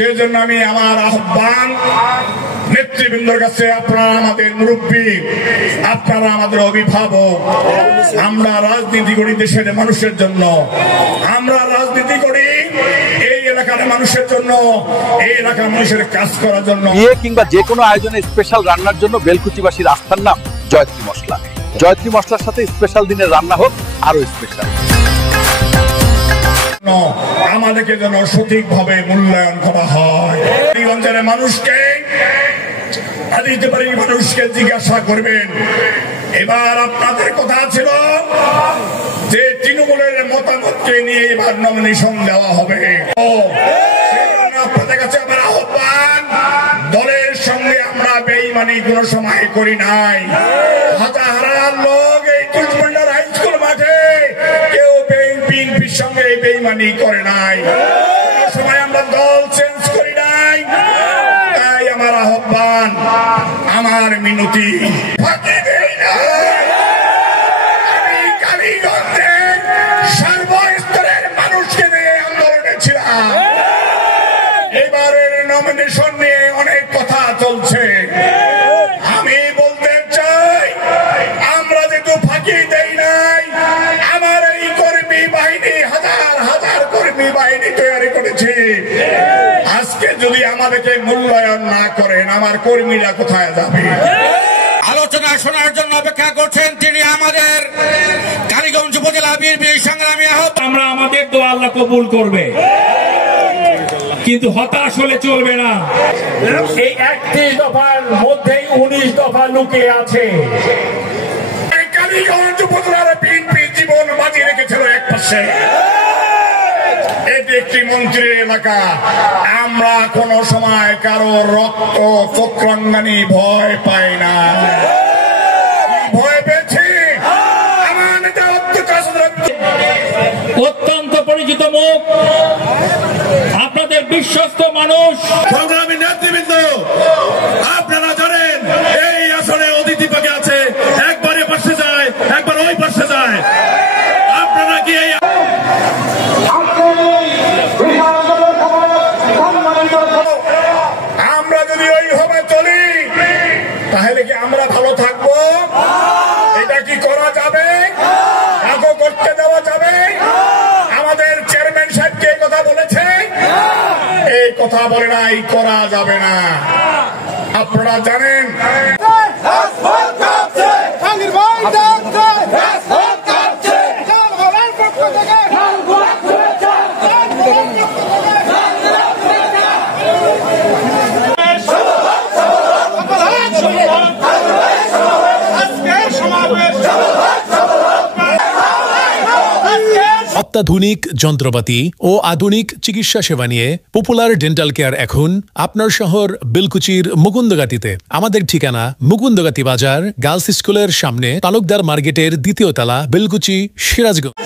সেজন্য আমি আমার আহ্বান নেতৃবৃন্দর কাছে, আপনারা আমাদের মুরব্বী, আপনারা আমাদের অভিভাবক, আমরা রাজনীতি করি দেশের মানুষের জন্য, আমরা রাজনীতি করি এই এলাকার মানুষের জন্য, এই এলাকার মানুষের কাজ করার জন্য। বিয়ে কিংবা যে কোনো আয়োজনে স্পেশাল রান্নার জন্য বেলকুচিবাসীর আস্থার নাম জয়ত্রী মশলা। জয়ত্রী মশলার সাথে স্পেশাল দিনের রান্না হোক আরো স্পেশাল। আমাদেরকে যেন সঠিকভাবে মূল্যায়ন করা হয়। গঞ্জের মানুষকে মানুষকে জিজ্ঞাসা করবেন। এবার আপনাদের কথা ছিল যে তৃণমূলের মতামতকে নিয়ে এবার নমিনেশন দেওয়া হবে। আপনাদের কাছে আমার আহ্বান, দলের সঙ্গে আমরা বেইমানি কোনো সময় করি নাই। হাজার লোক এই তুলসিমন্ডার হাই স্কুল মাঠে কেউ বিএনপির সঙ্গে বেইমানি করে নাই, কোনো সময় আমরা দল চেঞ্জ করি নাই। তাই আমার আহ্বান, আমার মিনতি, ফাঁকি দেই না। আমি কালীগঞ্জে সর্বস্তরের মানুষকে নিয়ে আন্দোলনে ছিলাম। এবারের নমিনেশন নিয়ে অনেক কথা চলছে। আমি বলতে চাই, আমরা যেহেতু ফাঁকি দেই নাই, আমার এই কর্মী বাহিনী হাজার হাজার কর্মী বাহিনী তৈরি করেছি। আজকে যদি আমাদেরকে মূল্যায়ন না করেন, আমার কর্মীরা কোথায় যাবে? আলোচনা শোনার জন্য অপেক্ষা করছেন তিনি আমাদের কালীগঞ্জ উপজেলা বিএনপির সংগ্রামী আহ্বায়ক। আমরা আমাদের দোয়া আল্লাহ কবুল করবে, কিন্তু হতাশ হলে চলবে না। এই 31 দফার মধ্যেই 19 দফা লুকিয়ে আছে। কালীগঞ্জ উপজেলার বিএনপি জীবন বাজি রেখেছিল এক পাশে। এটি একটি মন্ত্রীর এলাকা। আমরা কোন সময় কারো রক্ত চক্রাঙ্গানি ভয় পাই না, ভয় পেয়েছি আমার নেতা অত্যন্ত পরিচিত মুখ, আপনাদের বিশ্বস্ত মানুষ। সংগ্রামী নেতৃবৃন্দ, আপনারা জানেন এই আসনে অতিথি পাখি আছে, একবার এ পাশে যায়, একবার ওই পাশে যায়। আপনারা কি এই আমরা যদি ওইভাবে চলি তাহলে কি আমরা ভালো থাকবো? এটা কি করা যাবে? কাউকে করতে দেওয়া যাবে? আমাদের চেয়ারম্যান সাহেবকে এই কথা বলেছে, এই কথা বলে নাই, করা যাবে না। আপনারা জানেন অত্যাধুনিক যন্ত্রপাতি ও আধুনিক চিকিৎসা সেবা নিয়ে পপুলার ডেন্টাল কেয়ার এখন আপনার শহর বেলকুচির মুকুন্দগাতিতে। আমাদের ঠিকানা মুকুন্দগাতি বাজার, গার্লস স্কুলের সামনে, তালুকদার মার্কেটের 2য় তলা, বেলকুচি, সিরাজগঞ্জ।